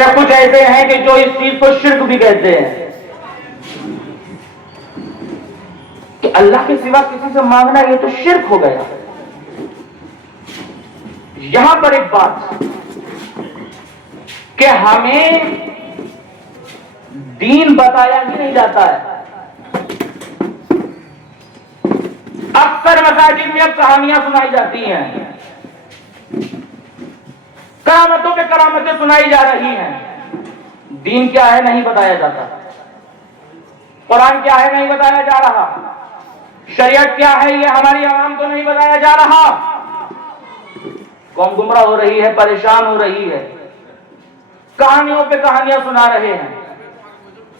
ارے کچھ ایسے ہیں کہ جو اس چیز کو شرک بھی کہتے ہیں کہ اللہ کے سوا کسی سے مانگنا یہ تو شرک ہو گیا. یہاں پر ایک بات کہ ہمیں دین بتایا ہی نہیں جاتا ہے. اکثر مساجد میں اب کہانیاں سنائی جاتی ہیں, کرامتوں پہ کرامتیں سنائی جا رہی ہیں. دین کیا ہے نہیں بتایا جاتا, قرآن کیا ہے نہیں بتایا جا رہا, شریعت کیا ہے یہ ہماری عوام کو نہیں بتایا جا رہا. قوم گمراہ ہو رہی ہے, پریشان ہو رہی ہے, کہانیوں پہ کہانیاں سنا رہے ہیں.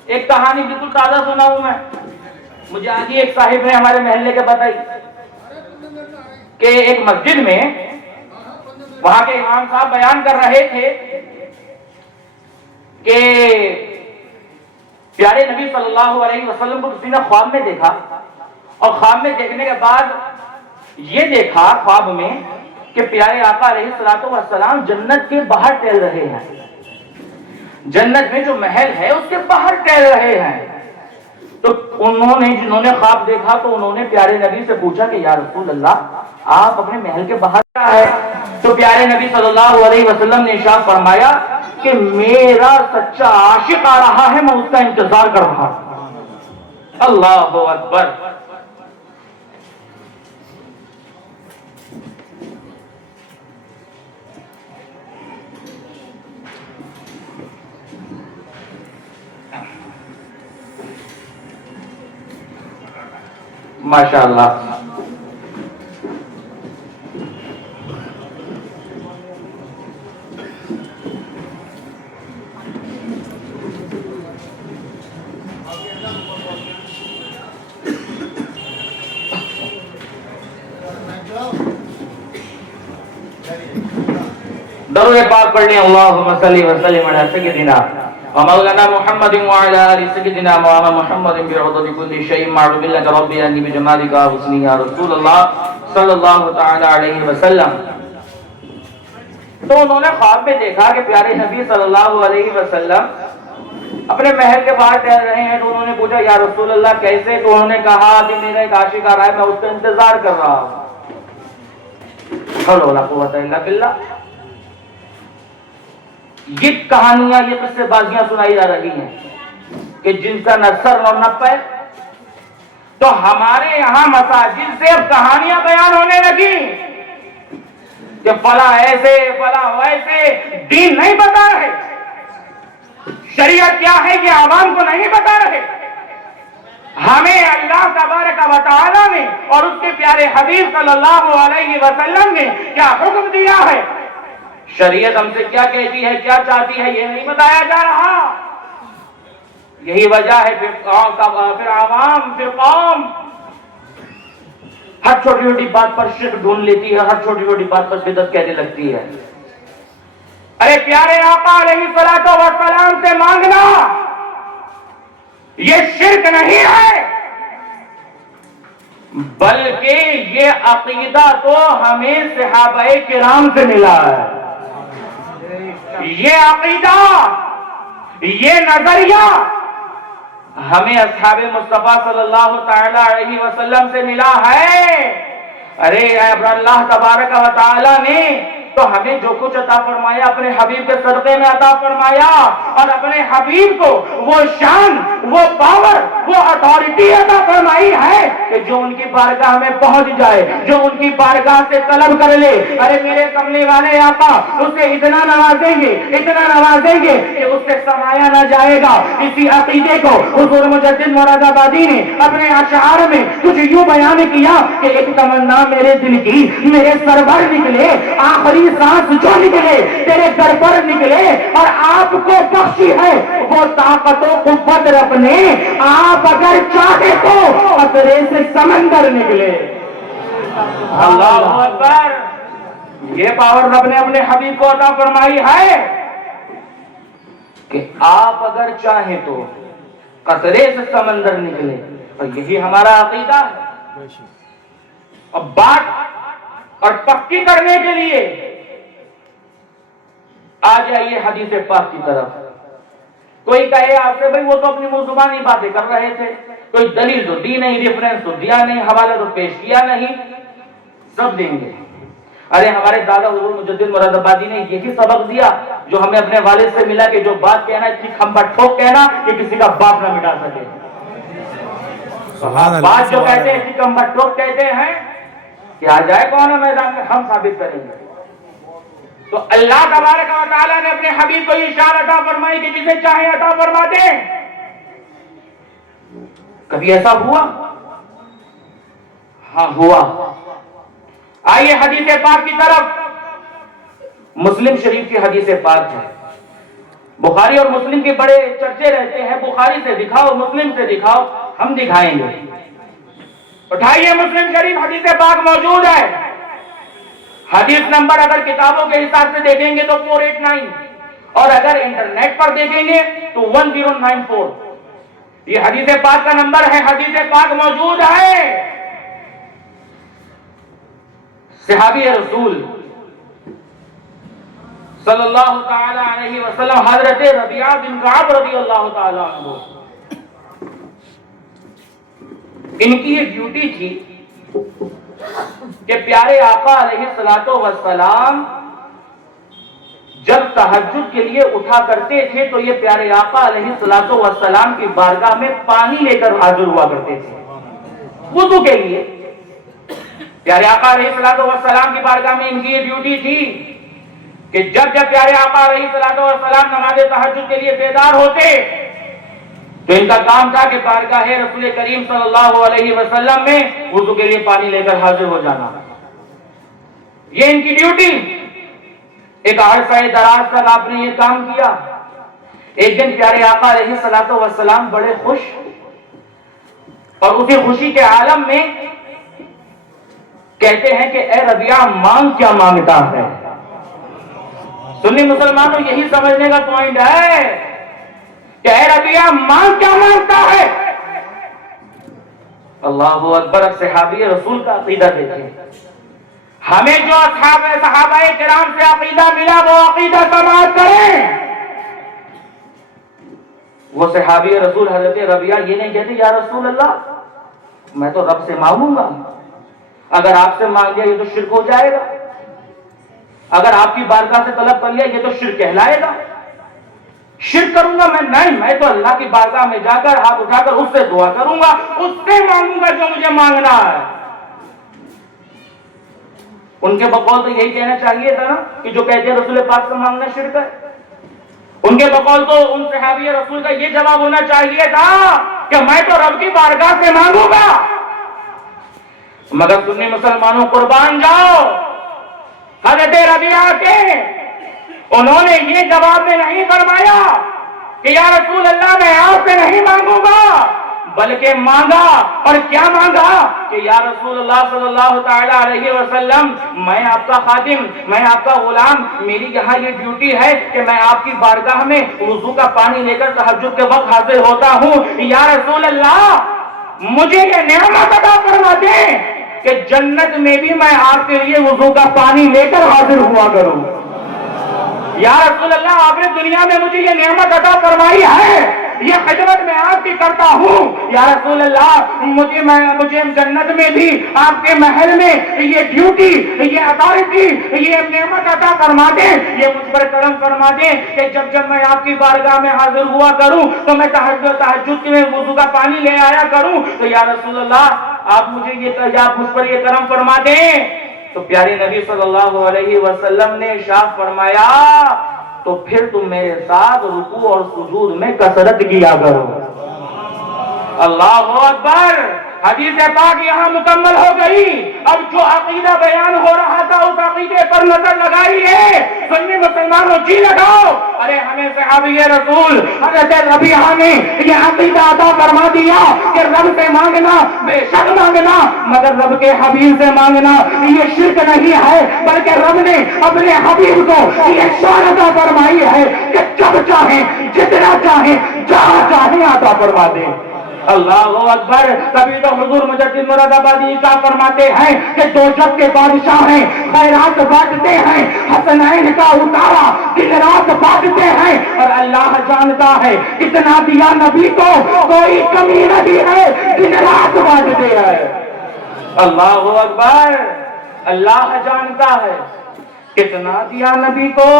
ایک کہانی بالکل تازہ سنا ہوں میں, مجھے آج ایک صاحب نے ہمارے محلے کے بتائی کہ ایک مسجد میں وہاں کے امام صاحب بیان کر رہے تھے کہ پیارے نبی صلی اللہ علیہ وسلم کو کسی نے خواب میں دیکھا, اور خواب میں دیکھنے کے بعد یہ دیکھا خواب میں کہ پیارے آقا علیہ الصلوۃ والسلام جنت کے باہر ٹہل رہے ہیں, جنت میں جو محل ہے اس کے باہر ٹہل رہے ہیں. تو جنہوں نے خواب دیکھا تو انہوں نے پیارے نبی سے پوچھا کہ یا رسول اللہ آپ اپنے محل کے باہر کیا ہے؟ تو پیارے نبی صلی اللہ علیہ وسلم نے ارشاد فرمایا کہ میرا سچا عاشق آ رہا ہے, میں اس کا انتظار کر رہا ہوں. اللہ اکبر. ماشاء اللہ. درود پاک پڑھ لیں, اللہم صلی وسلم علی سیدنا ومولانا محمد وعلی آل سیدنا مولانا محمد بعدد کل شیء معلوم لک ربی انی بجمالک حسنی یا رسول اللہ صلی اللہ تعالی علیہ وسلم. تو انہوں نے خواب میں دیکھا کہ پیارے نبی صلی اللہ علیہ وسلم اپنے محل کے باہر ٹہل رہے ہیں. تو انہوں نے پوچھا یا رسول اللہ کیسے؟ تو انہوں نے کہا کہ میرا ایک عاشق آ رہا ہے, میں اس کا انتظار کر رہا ہوں. حول ولا قوت الا باللہ. یہ کہانیاں, یہ قصے بازیاں سنائی جا رہی ہیں کہ جن کا نہ سر اور نہ پیر. تو ہمارے یہاں مساجد سے اب کہانیاں بیان ہونے لگی کہ فلاں ایسے فلاں ویسے. دین نہیں بتا رہے, شریعت کیا ہے یہ عوام کو نہیں بتا رہے. ہمیں اللہ تبارک و تعالی نے اور اس کے پیارے حبیب صلی اللہ علیہ وسلم نے کیا حکم دیا ہے, شریعت ہم سے کیا کہتی ہے, کیا چاہتی ہے, یہ نہیں بتایا جا رہا. یہی وجہ ہے پھر عوام, پھر قوم ہر چھوٹی چھوٹی بات پر شرک ڈھونڈ لیتی ہے, ہر چھوٹی چھوٹی بات پر بدعت کہنے لگتی ہے. ارے پیارے آقا علیہ الصلوۃ والسلام سے مانگنا یہ شرک نہیں ہے, بلکہ یہ عقیدہ تو ہمیں صحابہ کرام سے ملا ہے. یہ عقیدہ, یہ نظریہ ہمیں اصحاب مصطفیٰ صلی اللہ تعالی علیہ وسلم سے ملا ہے. ارے اللہ تبارک و تعالی نے تو ہمیں جو کچھ عطا فرمایا اپنے حبیب کے صدقے میں عطا فرمایا, اور اپنے حبیب کو وہ شان, وہ پاور, وہ اتھارٹی عطا فرمائی ہے کہ جو ان کی بارگاہ میں پہنچ جائے, جو ان کی بارگاہ سے طلب کر لے, ارے میرے کملی والے آقا اس سے اتنا نوازیں گے, اتنا نوازیں گے کہ اس سے سمایا نہ جائے گا. اسی عقیدے کو حضور مجدد مراد آبادی نے اپنے اشعار میں کچھ یوں بیان کیا کہ ایک تمنا میرے دل کی, میرے سرور نکلے, آخری سانس جو نکلے تیرے در پر نکلے, اور آپ کو بخشی ہے وہ طاقت و قوت رب نے, آپ اگر چاہے تو قطرے سے سمندر نکلے. اللہ اکبر. یہ پاور رب نے اپنے حبیب کو عطا فرمائی ہے کہ آپ اگر چاہیں تو قطرے سے سمندر نکلے, اور یہی ہمارا عقیدہ ہے. اب بات اور پکی کرنے کے لیے آ جائیے حدیث پاک کی طرف. کوئی کہے آپ سے بھائی وہ تو اپنی منہ زبانی باتیں کر رہے تھے, کوئی دلیل تو دی نہیں, ریفرنس تو دیا نہیں, حوالہ تو پیش کیا نہیں. سب دیں گے. ارے ہمارے دادا حضور مجدد مراد آبادی نے یہی سبق دیا جو ہمیں اپنے والد سے ملا کہ جو بات کہنا اتنی کھمبا ٹھوک کہنا کہ کسی کا باپ نہ مٹا سکے. بات جو کہتے ہیں اتنی کھمبا ٹھوک کہتے ہیں کہ آ جائے کون ہے میدان میں, ہم ثابت کریں گے. تو اللہ تبارک و تعالیٰ نے اپنے حبیب کو یہ شان عطا فرمائی کہ جسے چاہے عطا فرما دے. کبھی ایسا ہوا؟ ہاں ہوا. آئیے حدیث پاک کی طرف. مسلم شریف کی حدیث پاک ہے. بخاری اور مسلم کے بڑے چرچے رہتے ہیں, بخاری سے دکھاؤ, مسلم سے دکھاؤ, ہم دکھائیں گے. اٹھائیے مسلم شریف, حدیث پاک موجود ہے. حدیث نمبر اگر کتابوں کے حساب سے دیکھیں گے تو 489 اور اگر انٹرنیٹ پر دیکھیں گے تو 1094. یہ حدیث پاک کا نمبر ہے. حدیث پاک موجود ہے. صحابی رسول صلی اللہ تعالی علیہ وسلم حضرت ربیعہ بن کعب رضی اللہ تعالی عنہ, ان کی یہ ڈیوٹی تھی کہ پیارے آقا علیہ الصلوۃ والسلام جب تہجد کے لیے اٹھا کرتے تھے تو یہ پیارے آقا علیہ الصلوۃ والسلام کی بارگاہ میں پانی لے کر حاضر ہوا کرتے تھے وضو کے لیے. پیارے آقا علیہ الصلوۃ والسلام کی بارگاہ میں ان کی یہ ڈیوٹی تھی کہ جب پیارے آقا علیہ الصلوۃ والسلام نماز تہجد کے لیے بیدار ہوتے تو ان کا کام تھا کہ بارگاہ رسول کریم صلی اللہ علیہ وسلم میں وضو کے لیے پانی لے کر حاضر ہو جانا. یہ ان کی ڈیوٹی. ایک عرصہ دراز تک آپ نے یہ کام کیا. ایک دن پیارے آقا علیہ الصلوۃ والسلام بڑے خوش, اور اسی خوشی کے عالم میں کہتے ہیں کہ اے ربیعہ مانگ کیا مانگتا ہے. سنی مسلمانوں یہی سمجھنے کا پوائنٹ ہے کہ اے ربیعہ مانگ کیا مانگتا ہے. اللہ اکبر. صحابی رسول کا عقیدہ دیکھیں. ہمیں جو صحابہ کرام سے عقیدہ ملا وہ عقیدہ سماعت کریں. وہ صحابی رسول حضرت ربیعہ یہ نہیں کہتے یا رسول اللہ میں تو رب سے مانگوں گا, اگر آپ سے مانگ لیا یہ تو شرک ہو جائے گا, اگر آپ کی بارگاہ سے طلب کر لیا یہ تو شرک کہلائے گا, شرک کروں گا میں. نہیں, میں تو اللہ کی بارگاہ میں جا کر ہاتھ اٹھا کر اس سے دعا کروں گا, اس سے مانگوں گا جو مجھے مانگنا ہے. ان کے بقول تو یہی کہنا چاہیے تھا نا کہ جو کہتے ہیں رسول پاک سے مانگنا شرک ہے. ان کے بقول تو ان صحابی رسول کا یہ جواب ہونا چاہیے تھا کہ میں تو رب کی بارگاہ سے مانگوں گا. مگر سنی مسلمانوں قربان جاؤ, حضرت ربیعہ کے انہوں نے یہ جواب میں نہیں فرمایا کہ یا رسول اللہ میں آپ سے نہیں مانگوں گا, بلکہ مانگا. اور کیا مانگا کہ یا رسول اللہ صلی اللہ تعالی علیہ وسلم میں آپ کا خادم, میں آپ کا غلام, میری یہاں یہ ڈیوٹی ہے کہ میں آپ کی بارگاہ میں وضو کا پانی لے کر تہجد کے وقت حاضر ہوتا ہوں. یا رسول اللہ مجھے یہ نعمت عطا فرما دیں کہ جنت میں بھی میں آپ کے لیے وضو کا پانی لے کر حاضر ہوا کروں. یا رسول اللہ آپ نے دنیا میں مجھے یہ نعمت عطا فرمائی ہے, یہ خدمت میں آپ کی کرتا ہوں. یا رسول اللہ مجھے جنت میں بھی آپ کے محل میں یہ ڈیوٹی, یہ اتھارٹی, یہ نعمت عطا فرما دیں, یہ مجھ پر کرم فرما دیں کہ جب میں آپ کی بارگاہ میں حاضر ہوا کروں تو میں تہجد میں وضو کا پانی لے آیا کروں. تو یا رسول اللہ آپ مجھ پر یہ کرم فرما دیں. تو پیارے نبی صلی اللہ علیہ وسلم نے ارشاد فرمایا تو پھر تم میرے ساتھ رکوع اور سجود میں کثرت کیا کرو. اللہ اکبر. حدیث پاک یہاں مکمل ہو گئی. اب جو عقیدہ بیان ہو رہا تھا اس عقیدے پر نظر لگائیے. سنی مسلمانوں جی لگاؤ. ارے ہمیں صحابی رسول حضرت ربیعہ نے یہ عقیدہ عطا فرما دیا کہ رب سے مانگنا بے شک مانگنا, مگر رب کے حبیب سے مانگنا یہ شرک نہیں ہے, بلکہ رب نے اپنے حبیب کو یہ شان عطا فرمائی ہے کہ جب چاہیں, جتنا چاہیں, جہاں چاہیں عطا فرما دیں. اللہ اکبر. کبھی تو حضور مجدد مراد آبادی کا فرماتے ہیں کہ دو جگ کے بادشاہ ہیں, خیرات بانٹتے ہیں, حسنین کا اتارا دن رات بانٹتے ہیں, اور اللہ جانتا ہے اتنا دیا نبی کو کوئی کمی نہیں ہے, دن رات بانٹتے ہیں. اللہ اکبر. اللہ جانتا ہے کتنا دیا نبی کو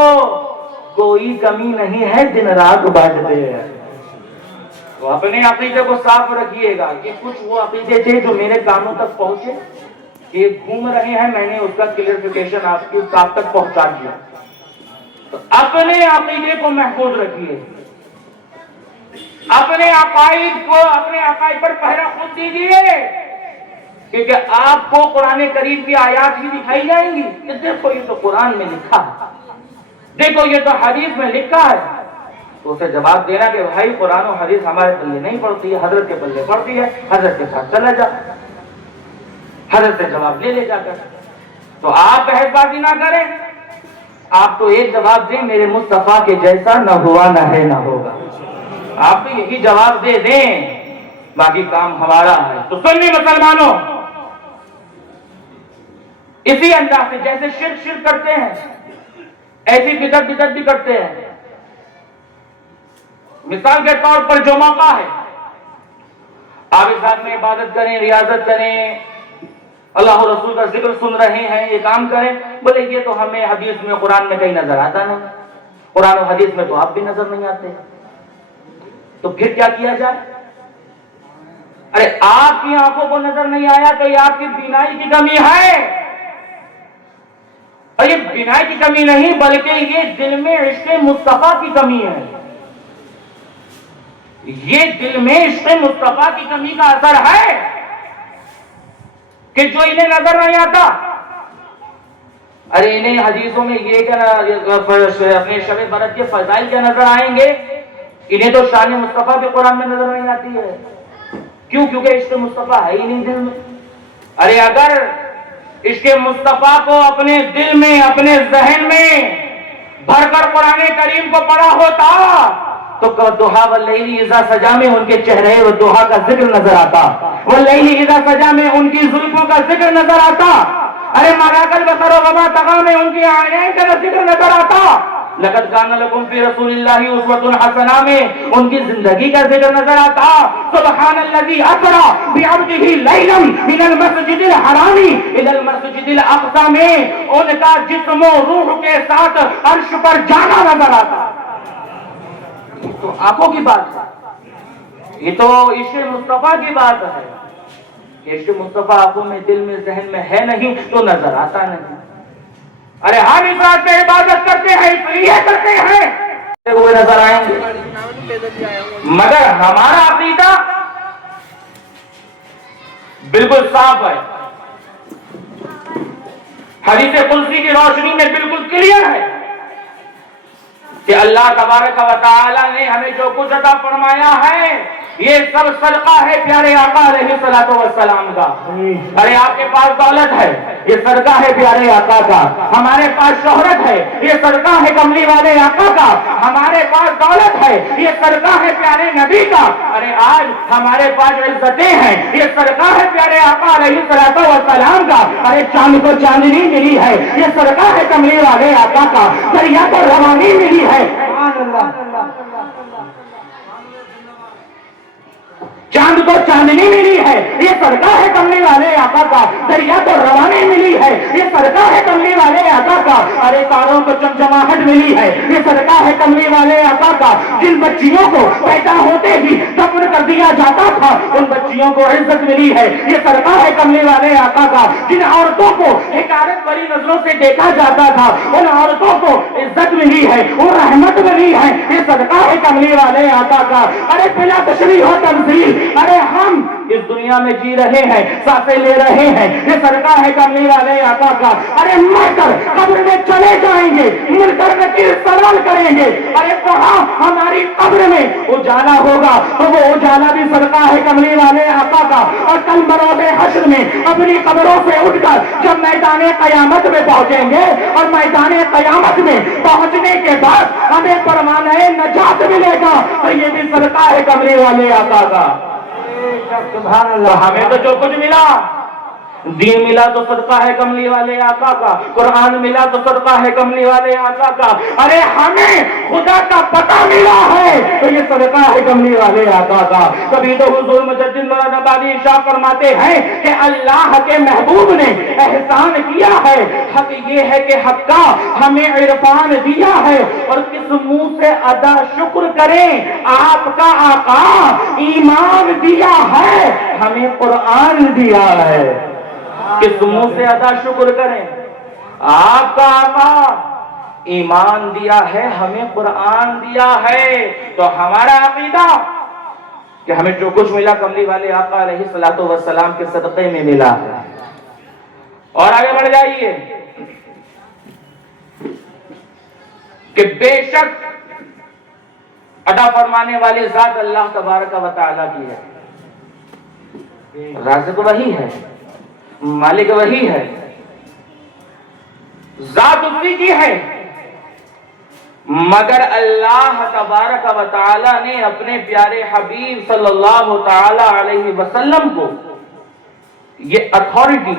کوئی کمی نہیں ہے, دن رات بانٹتے ہیں. تو اپنے عقیدے کو صاف رکھیے گا کہ کچھ وہ عقیدے تھے جو میرے کانوں تک پہنچے, یہ گھوم رہے ہیں, میں نے اس کا کلیئرفیکیشن آپ کی کان تک پہنچا دیا. تو اپنے عقیدے کو محفوظ رکھیے, اپنے عقائد کو, اپنے عقائد پر پہرا خود دیجیے, کیونکہ آپ کو قرآن کریم کی آیات ہی دکھائی جائیں گی کہ دیکھو یہ تو قرآن میں لکھا ہے, دیکھو یہ تو حدیث میں لکھا ہے. تو اسے جواب دینا کہ بھائی قرآن و حدیث ہمارے پلے نہیں پڑتی ہے, حضرت کے پلے پڑتی ہے, حضرت کے ساتھ چلا جا, حضرت سے جواب لے جا کر. تو آپ بحث بازی نہ کریں, آپ تو ایک جواب دیں میرے مصطفیٰ کے جیسا نہ ہوا نہ ہے نہ ہوگا. آپ تو یہی جواب دے دیں, باقی کام ہمارا ہے. تو سنی مسلمانوں, اسی انداز سے جیسے شرک کرتے ہیں ایسی بدعت بھی کرتے ہیں. مثال کے طور پر جو موقع ہے آپ اس رات میں عبادت کریں, ریاضت کریں, اللہ رسول کا ذکر سن رہے ہیں, یہ کام کریں, بولے یہ تو ہمیں حدیث میں قرآن میں کہیں نظر آتا نہیں, قرآن و حدیث میں تو آپ بھی نظر نہیں آتے. تو پھر کیا کیا جائے؟ ارے آپ کی آنکھوں کو نظر نہیں آیا تو یہ آپ کی بینائی کی کمی ہے, اور یہ بینائی کی کمی نہیں بلکہ یہ دل میں عشق مصطفیٰ کی کمی ہے. یہ دل میں عشق مصطفیٰ کی کمی کا اثر ہے کہ جو انہیں نظر نہیں آتا. ارے انہیں حدیثوں میں یہ کیا اپنے شب برات کے فضائل کیا نظر آئیں گے, انہیں تو شان مصطفیٰ بھی قرآن میں نظر نہیں آتی ہے. کیوں؟ کیونکہ عشق مصطفیٰ ہے ہی نہیں دل میں. ارے اگر عشق مصطفیٰ کو اپنے دل میں, اپنے ذہن میں بھر کر قرآن کریم کو پڑھا ہوتا تو والضحیٰ واللیل اذا سجا میں ان کے چہرے والضحیٰ کا ذکر نظر آتا, واللیل اذا سجا میں ان کی زلفوں کا ذکر نظر آتا, ارے مراک البصر وما طغیٰ میں ان کی عینین کا ذکر نظر آتا, لقد کان لکم فی رسول اللہ اسوۃ حسنہ میں ان کی زندگی کا ذکر نظر آتا. سبحان الذی اسری بعبدہ لیلا من المسجد الحرام الی المسجد الاقصی میں ان کا جسم و روح کے ساتھ عرش پر جانا نظر آتا. تو آنکھوں کی بات ہے, یہ تو عشق مصطفیٰ کی بات ہے کہ عشق مصطفیٰ آنکھوں میں, دل میں, ذہن میں ہے نہیں تو نظر آتا نہیں. ارے ہم اس رات میں عبادت کرتے ہیں اس لیے کرتے ہیں وہ نظر آئیں گے, مگر ہمارا عقیدہ بالکل صاف ہے, حدیث قدسی کی روشنی میں بالکل کلیئر ہے کہ اللہ تبارک و تعالی نے ہمیں جو کچھ عطا فرمایا ہے یہ سب صدقہ ہے پیارے آقا علیہ الصلوۃ والسلام کا. ارے آپ کے پاس دولت ہے, یہ صدقہ ہے پیارے آقا کا. ہمارے پاس شہرت ہے, یہ صدقہ ہے کملی والے آقا کا. ہمارے پاس دولت ہے, یہ صدقہ ہے پیارے نبی کا. ارے آج ہمارے پاس عزتیں ہیں, یہ صدقہ ہے پیارے آقا علیہ الصلوۃ والسلام کا. ارے چاند کو چاندنی ملی ہے, یہ صدقہ ہے کملی والے آقا کا. دریا کو روانی ملی ہے, چاند کو چاندنی ملی ہے, یہ صدقہ ہے کملی والے آقا کا. دریا کو روانی ملی ہے, یہ صدقہ ہے کملی والے آقا کا. ارے تاروں کو چمچماہٹ ملی ہے, یہ صدقہ ہے کملی والے آقا کا. جن بچیوں کو پیدا ہوتے ہی دفن کر دیا جاتا تھا ان بچیوں کو عزت ملی ہے, یہ صدقہ ہے کملی والے آقا کا. جن عورتوں کو حقارت بڑی نظروں سے دیکھا جاتا تھا ان عورتوں کو عزت ملی ہے, وہ رحمت ملی ہے, یہ صدقہ ہے کملی والے آقا کا. ارے بلا تشریح و تمثیل, ارے ہم اس دنیا میں جی رہے ہیں, سانسیں لے رہے ہیں, یہ صدقہ ہے کملی والے آقا کا. ارے مر کر قبر میں چلے جائیں گے, مل کر نکیر سوال کریں گے, ارے وہاں ہماری قبر میں اجالا ہوگا تو وہ اجالا بھی صدقہ ہے کملی والے آقا کا. اور کل بروز حشر میں اپنی قبروں سے اٹھ کر جب میدان قیامت میں پہنچیں گے اور میدان قیامت میں پہنچنے کے بعد ہمیں پروانہ نجات ملے گا, تو یہ بھی صدقہ ہے کملی والے آقا کا. سبحان اللہ. تو ہمیں تو جو کچھ ملا، دین ملا تو صدقہ ہے کملی والے آقا کا، قرآن ملا تو صدقہ ہے کملی والے آقا کا. ارے ہمیں خدا کا پتہ ملا ہے تو یہ صدقہ ہے کملی والے آقا کا. کبھی تو حضور مجدد مولانا بالی ارشاد فرماتے ہیں کہ اللہ کے محبوب نے احسان کیا ہے، حق یہ ہے کہ حق کا ہمیں عرفان دیا ہے، اور کس منہ سے ادا شکر کریں، آپ کا آقا ایمان دیا ہے، ہمیں قرآن دیا ہے. کس منہ سے ادا شکر کریں، آپ کا آقا ایمان دیا ہے، ہمیں قرآن دیا ہے. تو ہمارا عقیدہ کہ ہمیں جو کچھ ملا کملی والے آقا علیہ الصلوۃ والسلام کے صدقے میں ملا ہے. اور آگے بڑھ جائیے کہ بے شک عطا فرمانے والے ذات اللہ تبارک و تعالیٰ کی ہے، رازق وہی ہے، مالک وہی ہے، ذات اسی کی ہے، مگر اللہ تبارک و تعالی نے اپنے پیارے حبیب صلی اللہ تعالی علیہ وسلم کو یہ اتھارٹی،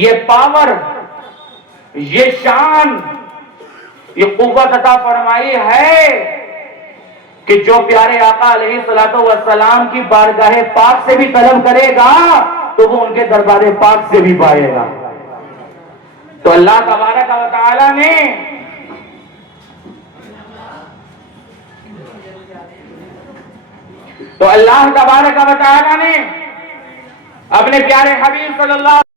یہ پاور، یہ شان، یہ قوت عطا فرمائی ہے کہ جو پیارے آقا علیہ الصلوۃ والسلام کی بارگاہ پاک سے بھی طلب کرے گا تو وہ ان کے دربار پاک سے بھی پائے گا. تو اللہ تبارک و تعالی نے اپنے پیارے حبیب صلی اللہ